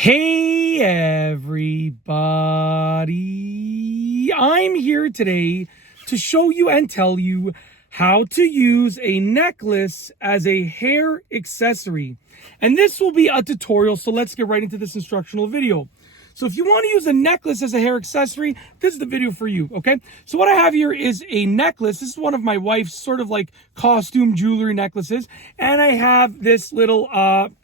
Hey everybody, I'm here today to show you and tell you how to use a necklace as a hair accessory. And this will be a tutorial, so let's get right into this instructional video. So if you want to use a necklace as a hair accessory, this is the video for you, okay? So what I have here is a necklace. This is one of my wife's sort of like costume jewelry necklaces. And I have this little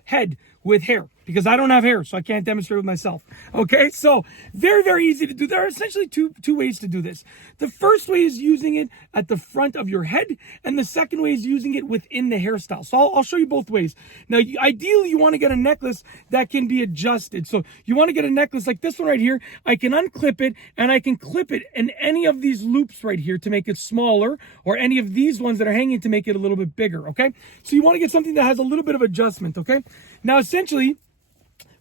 head with hair, because I don't have hair, so I can't demonstrate with myself. Okay, so very, very easy to do. There are essentially two ways to do this. The first way is using it at the front of your head, and the second way is using it within the hairstyle. So I'll show you both ways. Now, ideally, you want to get a necklace that can be adjusted. So you want to get a necklace like this one right here. I can unclip it, and I can clip it in any of these loops right here to make it smaller, or any of these ones that are hanging to make it a little bit bigger, okay? So you want to get something that has a little bit of adjustment, okay? Now, essentially,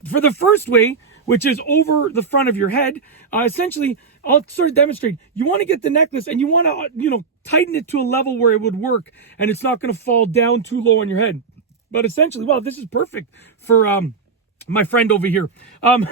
for the first way, which is over the front of your head, essentially, I'll sort of demonstrate. You want to get the necklace and you want to, tighten it to a level where it would work and it's not going to fall down too low on your head. But essentially, well, this is perfect for my friend over here. I'm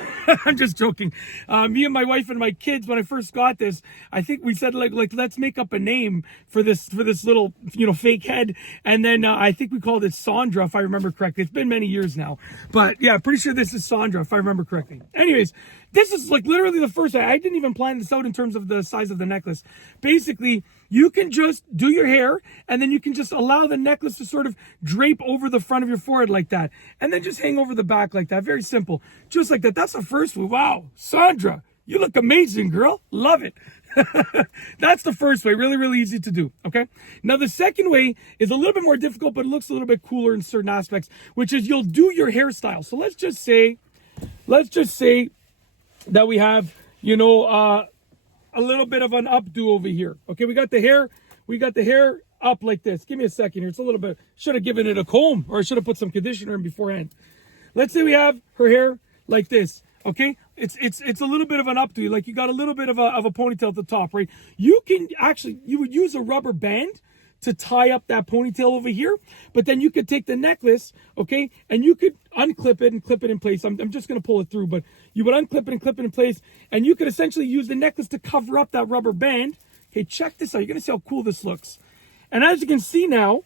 just joking. Me and my wife and my kids, when I first got this, I think we said like let's make up a name for this little fake head, and then I think we called it Sandra, if I remember correctly. It's been many years now, but yeah, pretty sure this is Sandra, if I remember correctly. Anyways, this is like literally the first. I didn't even plan this out in terms of the size of the necklace. Basically, you can just do your hair, and then you can just allow the necklace to sort of drape over the front of your forehead like that, and then just hang over the back like that. Very simple, just like that. That's the first way. Wow, Sandra, you look amazing, girl. Love it. That's the first way. Really, really easy to do. Okay. Now the second way is a little bit more difficult, but it looks a little bit cooler in certain aspects, which is you'll do your hairstyle. So let's just say that we have, a little bit of an updo over here. Okay, we got the hair up like this. Give me a second here. It's a little bit, should have given it a comb, or I should have put some conditioner in beforehand. Let's say we have her hair like this. Okay, it's a little bit of an updo, like you got a little bit of a ponytail at the top, right? You would use a rubber band to tie up that ponytail over here, but then you could take the necklace, okay, and you could unclip it and clip it in place. I'm just going to pull it through, but you would unclip it and clip it in place, and you could essentially use the necklace to cover up that rubber band. Okay, check this out. You're going to see how cool this looks. And as you can see now,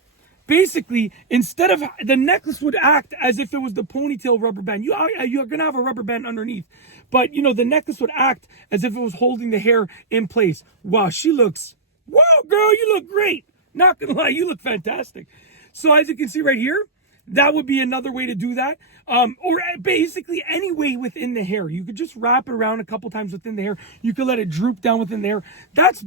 basically, instead of the necklace would act as if it was the ponytail rubber band. You're going to have a rubber band underneath, but the necklace would act as if it was holding the hair in place. Wow, whoa, girl, you look great. Not gonna lie, you look fantastic. So as you can see right here, that would be another way to do that. Or basically any way within the hair. You could just wrap it around a couple times within the hair. You could let it droop down within the hair. Those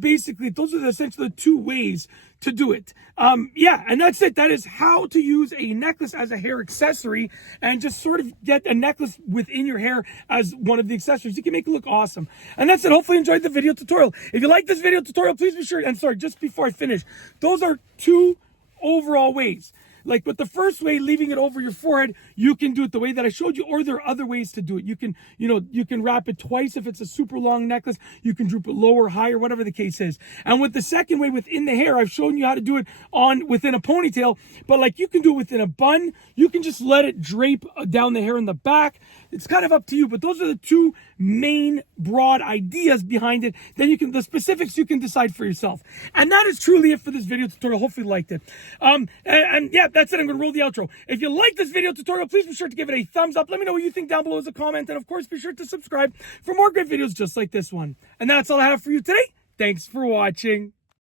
are essentially the two ways to do it. Yeah, and that's it. That is how to use a necklace as a hair accessory, and just sort of get a necklace within your hair as one of the accessories. You can make it look awesome. And that's it. Hopefully you enjoyed the video tutorial. If you like this video tutorial, please be sure, and sorry, just before I finish, those are two overall ways. Like with the first way, leaving it over your forehead, you can do it the way that I showed you, or there are other ways to do it. You can, you can wrap it twice if it's a super long necklace. You can droop it lower, higher, whatever the case is. And with the second way, within the hair, I've shown you how to do it within a ponytail, but like you can do it within a bun. You can just let it drape down the hair in the back. It's kind of up to you, but those are the two main broad ideas behind it. Then the specifics you can decide for yourself. And that is truly it for this video tutorial. Hopefully you liked it. And yeah, that's it. I'm going to roll the outro. If you like this video tutorial, please be sure to give it a thumbs up. Let me know what you think down below as a comment. And of course, be sure to subscribe for more great videos just like this one. And that's all I have for you today. Thanks for watching.